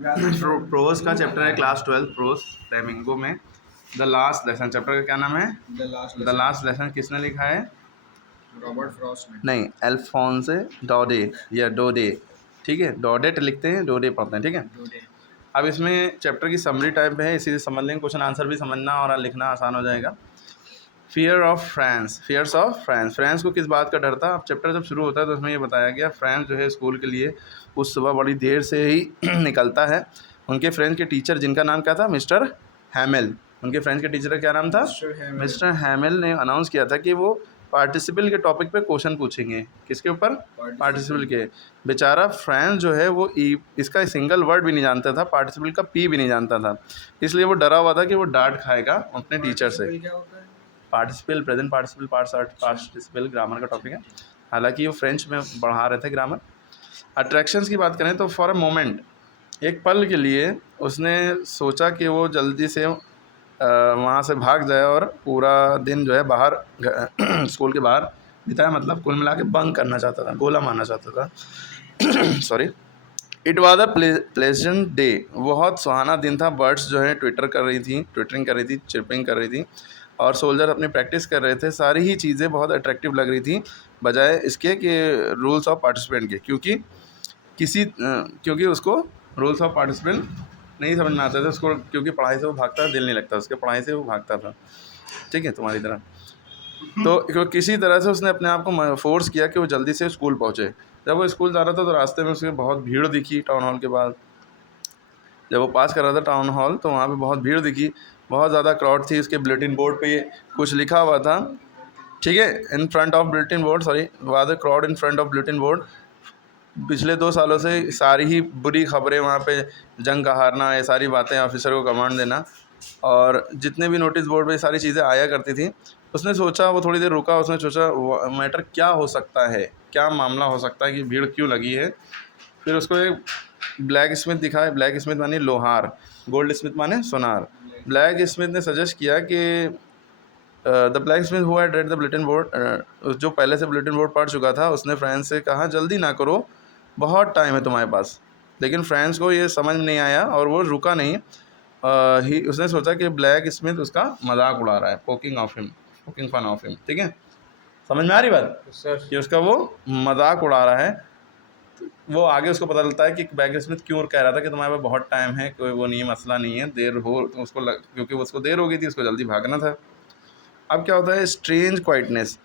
Pros का chapter है class 12 pros flamingo में द लास्ट लेसन। चैप्टर का क्या नाम है? The last lesson. किसने लिखा है? रॉबर्ट फ्रॉस्ट ने। नहीं, अल्फोंसे डोडे या डोडे, ठीक है, डोडेट लिखते हैं, डोडे पढ़ते हैं, ठीक है। डोडे। अब इसमें चैप्टर की समरी टाइप है, इसी से समझ लेंगे, क्वेश्चन आंसर भी समझना और लिखना आसान हो जाएगा। Fear of France, fears of France. France को किस बात का डर था? अब चैप्टर जब शुरू होता है तो उसमें ये बताया गया फ्रांस जो है स्कूल के लिए उस सुबह बड़ी देर से ही निकलता है। उनके फ्रेंच के टीचर जिनका नाम क्या था? Mister Hamel. उनके फ्रेंच के टीचर का क्या नाम था? मिस्टर हैमेल ने अनाउंस किया था कि वो पार्टिसिपल के टॉपिक पे क्वेश्चन पूछेंगे। किसके ऊपर? पार्टिसिपल के। बेचारा फ्रांस जो है वो इसका सिंगल वर्ड भी नहीं जानता था, पार्टिसिपल का पी भी नहीं जानता था, इसलिए वो डरा हुआ था कि वो डांट खाएगा अपने टीचर से। Participle, present participle, participle grammar का टॉपिक है, हालांकि वो फ्रेंच में पढ़ा रहे थे ग्रामर। अट्रैक्शंस की बात करें तो फॉर अ मोमेंट, एक पल के लिए उसने सोचा कि वो जल्दी से वहाँ से भाग जाए और पूरा दिन जो है बाहर स्कूल के बाहर बिताया, मतलब कुल मिला के बंक करना चाहता था, गोला मारना चाहता था। Sorry. It was a pleasant day, बहुत सुहाना दिन था। बर्ड्स जो है ट्विटरिंग कर रही थी, चिरपिंग कर रही थी, और सोल्जर अपनी प्रैक्टिस कर रहे थे। सारी ही चीज़ें बहुत अट्रैक्टिव लग रही थी बजाय इसके कि रूल्स ऑफ पार्टिसिपेंट के, क्योंकि उसको रूल्स ऑफ पार्टिसिपेंट नहीं समझ में आते थे उसको, क्योंकि पढ़ाई से वो भागता था, दिल नहीं लगता उसके पढ़ाई से, वो भागता था, ठीक है, तुम्हारी तरह। तो किसी तरह से उसने अपने आप को फोर्स किया कि वो जल्दी से स्कूल पहुँचे। जब वो स्कूल जा रहा था तो रास्ते में उसके बहुत भीड़ दिखी टाउन हॉल के बाद। जब वो पास कर रहा था टाउन हॉल तो वहाँ पे बहुत भीड़ दिखी, बहुत ज़्यादा क्राउड थी। उसके बुलेटिन बोर्ड पे ये कुछ लिखा हुआ था, ठीक है, in front of bulletin board, sorry, was a crowd in front of bulletin board. पिछले 2 सालों से सारी ही बुरी खबरें वहाँ पे, जंग का हारना, ये सारी बातें, ऑफिसर को कमांड देना, और जितने भी नोटिस बोर्ड पे सारी चीज़ें आया करती थी। उसने सोचा, वो थोड़ी देर रुका, उसने सोचा मैटर क्या हो सकता है, क्या मामला हो सकता है कि भीड़ क्यों लगी है। फिर उसको एक ब्लैक स्मिथ दिखा है। ब्लैक स्मिथ माने लोहार, गोल्ड स्मिथ माने सोनार। ब्लैक स्मिथ ने सजेस्ट किया कि the black Smith who had read the bulletin board, जो पहले से बुलेटिन बोर्ड पढ़ चुका था, उसने फ्रेंच से कहा जल्दी ना करो, बहुत टाइम है तुम्हारे पास। लेकिन फ्रेंच को ये समझ नहीं आया और वो रुका नहीं। उसने सोचा कि ब्लैक स्मिथ उसका मजाक उड़ा रहा है, पोकिंग फन ऑफ हिम, ठीक है, समझ में आ रही बात सर। कि उसका वो मजाक उड़ा रहा है। वो आगे उसको पता चलता है कि ब्लैक स्मिथ क्यों कह रहा था कि तुम्हारे पास बहुत टाइम है, कोई वो नहीं, मसला नहीं है, देर हो तो क्योंकि उसको देर हो गई थी, उसको जल्दी भागना था। अब क्या होता है, स्ट्रेंज क्वाइटनेस।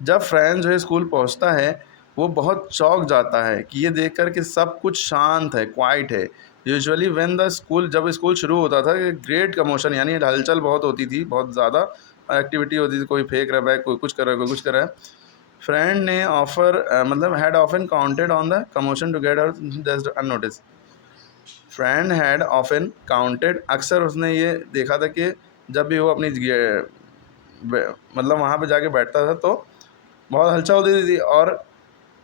जब फ्रेंच जो है स्कूल पहुंचता है, वो बहुत चौंक जाता है कि ये देखकर कि सब कुछ शांत है, क्वाइट है। यूजुअली व्हेन द स्कूल, जब स्कूल शुरू होता था, ग्रेट कमोशन यानी हलचल बहुत होती थी, बहुत ज़्यादा एक्टिविटी होती थी, कोई फेंक रहा है बैग, कोई कुछ कर रहा है, कोई कुछ कर रहा है। फ्रेंड ने मतलब had often counted on the commotion to get out unnoticed. Friend had often counted, अक्सर उसने ये देखा था कि जब भी वो अपनी मतलब वहाँ पे जाके बैठता था तो बहुत हलचल होती थी, और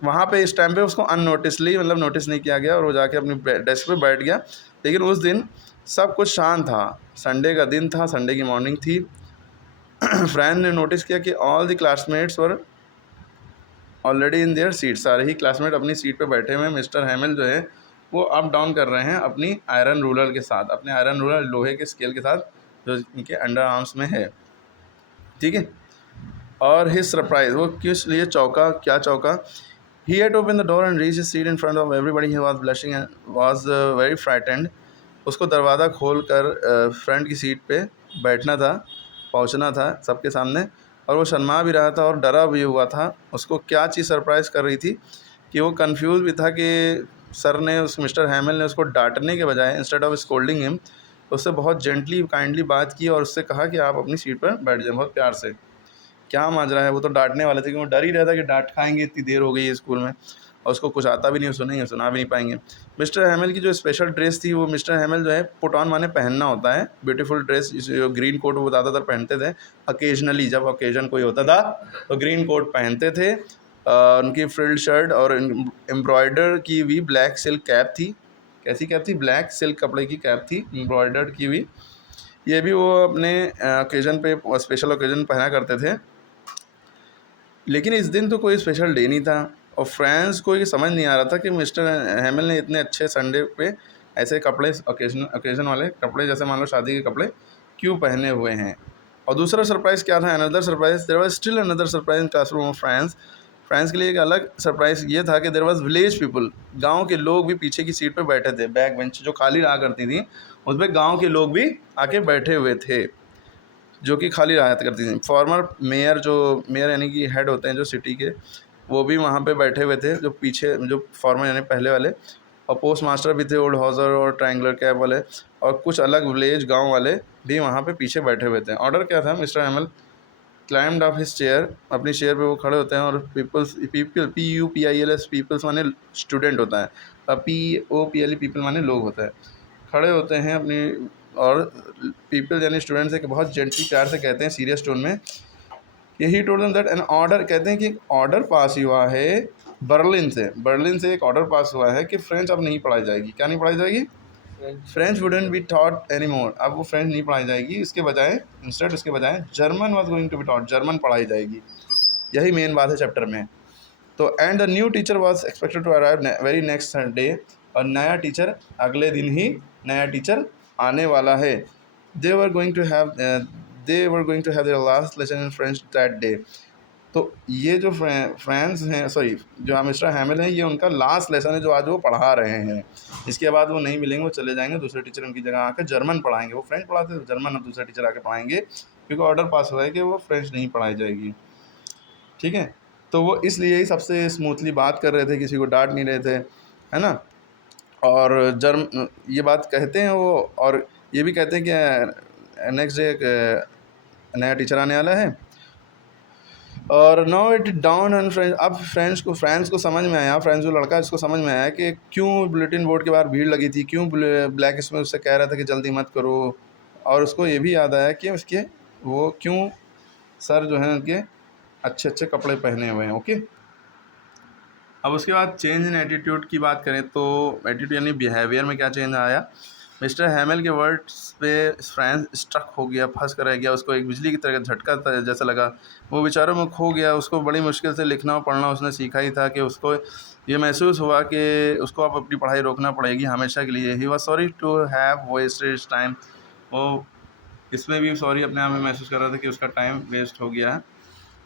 वहाँ पे इस टाइम पे उसको अननोटिसली, मतलब नोटिस नहीं किया गया, और वो जाके अपनी डेस्क पे बैठ गया। लेकिन उस दिन सब कुछ शांत था, संडे का दिन था, संडे की मॉर्निंग थी। फ्रेंड ने नोटिस किया कि all the classmates were already in their seat, सारे ही क्लासमेट अपनी सीट पे बैठे हुए हैं। मिस्टर हैमिल जो है वो अप डाउन कर रहे हैं अपनी आयरन रूलर के साथ, अपने आयरन रूलर लोहे के स्केल के साथ जो इनके अंडर आर्म्स में है, ठीक है। और हिज सरप्राइज, वो किस लिए चौंका, क्या चौंका? He had open the door and reach his seat in front of everybody, he was blushing and was very frightened. उसको दरवाज़ा खोल कर फ्रंट की सीट पे बैठना था, पहुंचना था सबके सामने, और वो शर्मा भी रहा था और डरा भी हुआ था। उसको क्या चीज़ सरप्राइज़ कर रही थी कि वो कंफ्यूज भी था कि सर ने, उस मिस्टर हैमिल ने उसको डांटने के बजाय, इंस्टेड ऑफ स्कोल्डिंग हिम, उससे बहुत जेंटली काइंडली बात की और उससे कहा कि आप अपनी सीट पर बैठ जाएं, बहुत प्यार से। क्या माजरा है, वो तो डांटने वाले थे, क्योंकि वो डर ही रहता कि डांट खाएंगे, इतनी देर हो गई है स्कूल में, और उसको कुछ आता भी नहीं, सुनेंगे, सुना भी नहीं पाएंगे। मिस्टर हैमिल की जो स्पेशल ड्रेस थी, वो मिस्टर हैमिल जो है पुट ऑन माने पहनना होता है, ब्यूटीफुल ड्रेस, ग्रीन कोट वो ज़्यादातर पहनते थे। अकेजनली जब ओकेजन कोई होता था तो ग्रीन कोट पहनते थे। उनकी फ्रिल्ड शर्ट और एम्ब्रॉयडर की हुई ब्लैक सिल्क कैप थी। कैसी कैप थी? ब्लैक सिल्क कपड़े की कैप थी, एम्ब्रॉयडर्ड की हुई। ये भी वो अपने ओकेजन पे, स्पेशल ओकेजन पहना करते थे। लेकिन इस दिन तो कोई स्पेशल डे नहीं था, और फ्रेंड्स को ये समझ नहीं आ रहा था कि मिस्टर हैमिल ने इतने अच्छे संडे पे ऐसे कपड़े ओकेजन वाले कपड़े, जैसे मान लो शादी के कपड़े क्यों पहने हुए हैं। और दूसरा सरप्राइज़ क्या था, another surprise, there was still another surprise in classroom of France. France के लिए एक अलग सरप्राइज़ ये था कि देयर वाज विलेज पीपल, गांव के लोग भी पीछे की सीट पे बैठे थे। बैक बेंच जो खाली रहा करती थी उस पर गाँव के लोग भी आके बैठे हुए थे, जो कि खाली रहा करती थी। फॉर्मर मेयर, जो मेयर यानी कि हेड होते हैं जो सिटी के, वो भी वहाँ पे बैठे हुए थे, जो पीछे जो फॉर्मर यानी पहले वाले। और पोस्ट मास्टर भी थे, ओल्ड हाउसर और ट्रायंगुलर कैप वाले, और कुछ अलग विलेज गांव वाले भी वहाँ पे पीछे बैठे हुए थे। ऑर्डर क्या था, mister हैमिल climbed of his chair, अपनी चेयर पे वो खड़े होते हैं, और PUPILS, पीपल्स माने स्टूडेंट होता है, POPLE पीपल माने लोग होता है, खड़े होते हैं अपनी। और पीपल यानी स्टूडेंट्स एक बहुत जेंटली प्यार से कहते हैं सीरियस टोन में कि he told them that an order, कहते हैं कि एक ऑर्डर पास हुआ है बर्लिन से एक ऑर्डर पास हुआ है कि फ्रेंच अब नहीं पढ़ाई जाएगी। क्या नहीं पढ़ाई जाएगी? French wouldn't be taught any more, अब वो फ्रेंच नहीं पढ़ाई जाएगी, इसके बजाय इंस्टेड इसके बजाय German was going to be taught, German पढ़ाई जाएगी। यही मेन बात है चैप्टर में। तो and the new teacher was expected to arrive very next day, और नया टीचर अगले दिन ही नया टीचर आने वाला है। They were going to have their last lesson in French that day. तो ये जो फ्रांस हैं, सॉरी जो मिस्टर हैमिल हैं, ये उनका लास्ट लेसन है जो आज वो पढ़ा रहे हैं। इसके बाद वो नहीं मिलेंगे, वो चले जाएंगे, दूसरे टीचर उनकी जगह आकर जर्मन पढ़ाएंगे। वो फ्रेंच पढ़ाते थे, जर्मन अब दूसरे टीचर आके पढ़ाएंगे, क्योंकि ऑर्डर पास हुआ है कि वो फ्रेंच नहीं पढ़ाई जाएगी। ठीक है, तो वो इसलिए ही सबसे स्मूथली बात कर रहे थे, किसी को डांट नहीं रहे थे, है ना। और ये बात कहते हैं वो, और ये भी कहते हैं कि नेक्स्ट डे एक नया टीचर आने वाला है। और now it down and French, अब फ्रेंच को समझ में आया, फ्रेंच जो लड़का इसको समझ में आया कि क्यों बुलेटिन बोर्ड के बाहर भीड़ लगी थी, क्यों ब्लैक इसमें उससे कह रहा था कि जल्दी मत करो। और उसको ये भी याद आया कि उसके वो क्यों सर जो हैं उनके अच्छे अच्छे कपड़े पहने हुए हैं। ओके, अब उसके बाद चेंज इन एटीट्यूड की बात करें तो एटीट्यूड यानी बिहेवियर में क्या चेंज आया। मिस्टर हैमिल के वर्ड्स पे फ्रांस स्ट्रक हो गया, फंस कर रह गया, उसको एक बिजली की तरह झटका जैसा लगा। वो बेचारों में खो गया, उसको बड़ी मुश्किल से लिखना और पढ़ना उसने सीखा ही था कि उसको ये महसूस हुआ कि उसको अब अपनी पढ़ाई रोकना पड़ेगी हमेशा के लिए। He was sorry to have wasted time, वो इसमें भी सॉरी अपने आप में महसूस कर रहा था कि उसका टाइम वेस्ट हो गया है।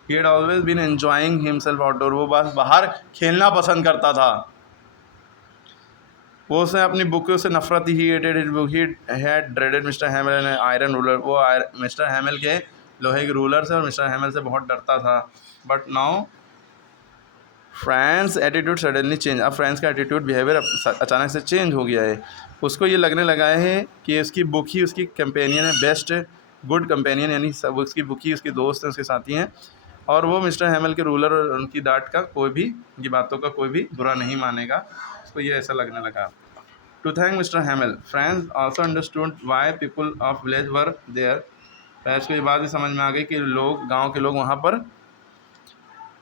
He had always been enjoying himself outdoor, वो बस बाहर खेलना पसंद करता था। वो उसने अपनी बुकों से नफरत, he hated his book, he had dreaded mister Hamel and iron ruler, वो मिस्टर हैमिल के लोहे के रूलर से और मिस्टर हैमिल से बहुत डरता था। But now France attitude suddenly change, अब फ्रांस का एटीट्यूड बिहेवियर अचानक से चेंज हो गया है। उसको ये लगने लगा है कि उसकी बुक ही उसकी कंपेनियन है, बेस्ट गुड कंपेनियन, यानी सब उसकी बुक ही उसकी दोस्त हैं, उसके साथी हैं। और वो मिस्टर हैमिल के रूलर और उनकी डांट का कोई भी, उनकी बातों का कोई भी बुरा नहीं मानेगा। उसको ये ऐसा लगने लगा। To thank Mister Hamel, France also understood why people of village were there. France को ये बात भी समझ में आ गई कि लोग, गाँव के लोग वहाँ पर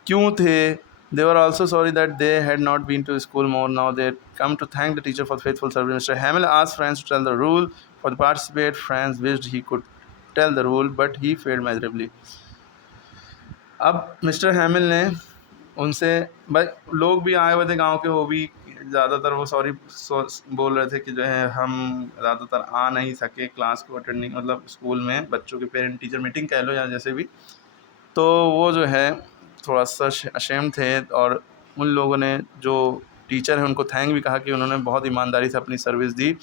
क्यों थे। They were also sorry that they had not been to school more. Now they had come to thank the teacher for faithful service. Mr. Hamill asked Franz to tell the rule. For the participate, Franz wished he could tell the rule, but he failed miserably. अब mister हैमिल ने उनसे, भाई लोग भी आए हुए थे गांव के, वो भी ज़्यादातर वो सॉरी बोल रहे थे कि जो है हम ज़्यादातर आ नहीं सके क्लास को अटेंडिंग, मतलब स्कूल में बच्चों के पेरेंट टीचर मीटिंग कह लो या जैसे भी। तो वो जो है थोड़ा सा अशेम थे, और उन लोगों ने जो टीचर हैं उनको थैंक भी कहा कि उन्होंने बहुत ईमानदारी से अपनी सर्विस दी।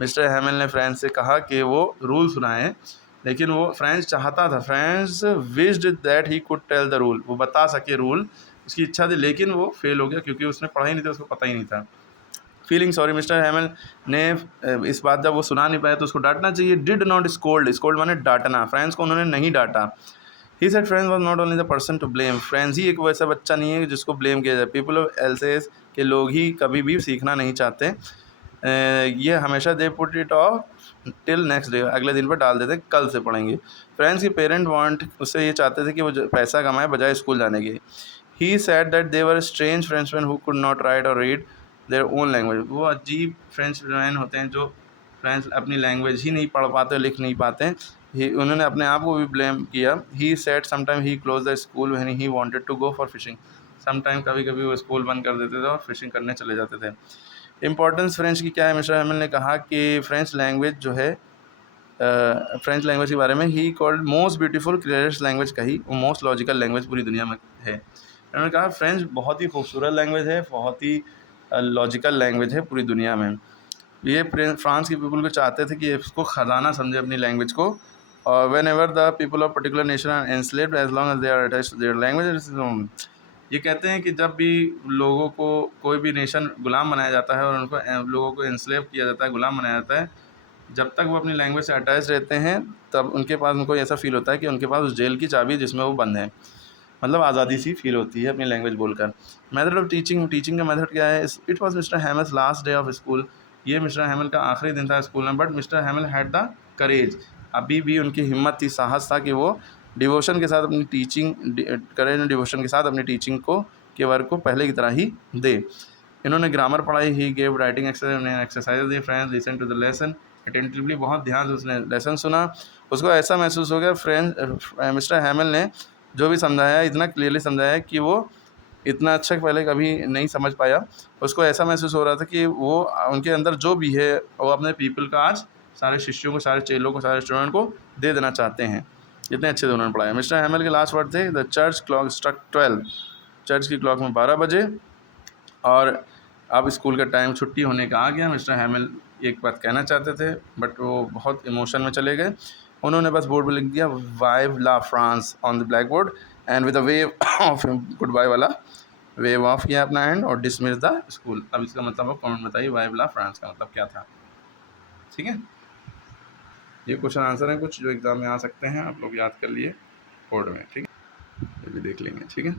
मिस्टर हैमिल ने फ्रेंच से कहा कि वो रूल सुनाएं, लेकिन वो फ्रेंच चाहता था, French wished that he could tell the rule, वो बता सके रूल, उसकी इच्छा थी, लेकिन वो फेल हो गया क्योंकि उसने पढ़ा ही नहीं था, उसको पता ही नहीं था। फीलिंग सॉरी, मिस्टर हैमिल ने इस बात जब वो सुना नहीं पाया तो उसको डांटना चाहिए। डिड नॉट स्कोल्ड, स्कोल्ड माने डांटना, फ्रेंच को उन्होंने नहीं डांटा। He said French was not only the person to blame, French ही एक वैसा बच्चा नहीं है जिसको ब्लेम किया जाए। पीपल ऑफ एल्सेस के लोग ही कभी भी सीखना नहीं चाहते, ये हमेशा they put it of till next day, अगले दिन पर डाल देते कल से पढ़ेंगे। फ्रेंच के पेरेंट वांट, उससे ये चाहते थे कि वो पैसा कमाए बजाय स्कूल जाने के। He said that they were strange Frenchman who could not right और रीड देयर ओन लैंग्वेज, वो अजीब फ्रेंचमैन होते हैं जो फ्रेंच अपनी लैंग्वेज ही नहीं पढ़ पाते, लिख नहीं पाते। उन्होंने अपने आप को भी ब्लेम किया। He said sometime he close the school when he wanted to go for fishing, sometime कभी कभी वो स्कूल बंद कर देते थे और फिशिंग करने चले जाते थे। इम्पोर्टेंस फ्रेंच की क्या है, मिस्टर हैमिल ने कहा कि फ्रेंच लैंग्वेज जो है, फ्रेंच लैंग्वेज के बारे में, he called most beautiful clearest language कही, वो मोस्ट लॉजिकल लैंग्वेज पूरी दुनिया में है। उन्होंने कहा फ्रेंच बहुत ही खूबसूरत लैंग्वेज है, बहुत ही लॉजिकल लैंग्वेज है पूरी दुनिया में। ये फ्रांस के पीपल को चाहते थे कि इसको ख़जाना समझे अपनी लैंग्वेज को, और whenever the people of particular nation are enslaved as long as they are attached to their language. ये कहते हैं कि जब भी लोगों को कोई भी नेशन गुलाम बनाया जाता है और उनको लोगों को एंस्लेव किया जाता है, गुलाम बनाया जाता है, जब तक वो अपनी लैंग्वेज से अटैच रहते हैं तब उनके पास, उनको ऐसा फ़ील होता है कि उनके पास उस जेल की चाबी जिसमें वो बंद हैं, मतलब आज़ादी सी फील होती है अपनी लैंग्वेज बोलकर। मेथड ऑफ टीचिंग का मेथड क्या है? It was mister Hummels last day of school. ये मिस्टर हैमल का आखिरी दिन था स्कूल में, but mister हैमल had the courage, अभी भी उनकी हिम्मत थी, साहस था कि वो डिवोशन के साथ अपनी टीचिंग, करेज एंड डिवोशन के साथ अपनी टीचिंग को, के वर्क को पहले की तरह ही दे। इन्होंने ग्रामर पढ़ाई, ही गेव राइटिंग एक्सरसाइज, उन्हें एक्सरसाइज दी, friends listen to the lesson attentively, बहुत ध्यान से उसने लेसन सुना। उसको ऐसा महसूस हो गया, मिस्टर हैमल ने जो भी समझाया इतना क्लियरली समझाया कि वो इतना अच्छा पहले कभी नहीं समझ पाया। उसको ऐसा महसूस हो रहा था कि वो उनके अंदर जो भी है वो अपने पीपल का आज सारे शिष्यों को, सारे चेलों को, सारे स्टूडेंट को दे देना चाहते हैं। इतने अच्छे से उन्होंने पढ़ाया। मिस्टर हैमल के लास्ट वर्ड थे, the church clock struck 12। Church की क्लॉक में 12 बजे और अब स्कूल का टाइम छुट्टी होने का आ गया। मिस्टर हैमिल एक बात कहना चाहते थे बट वो बहुत इमोशन में चले गए। उन्होंने बस बोर्ड पर लिख दिया vive la France on the black board and with a wave of good bye वाला वेव ऑफ किया अपना हैंड और डिसमिस द स्कूल। अब इसका मतलब आप कमेंट बताइए वाइव ला फ्रांस का मतलब क्या था। ठीक है, ये क्वेश्चन आंसर हैं कुछ जो एग्ज़ाम में आ सकते हैं, आप लोग याद कर लिए बोर्ड में। ठीक है, ये भी देख लेंगे। ठीक है।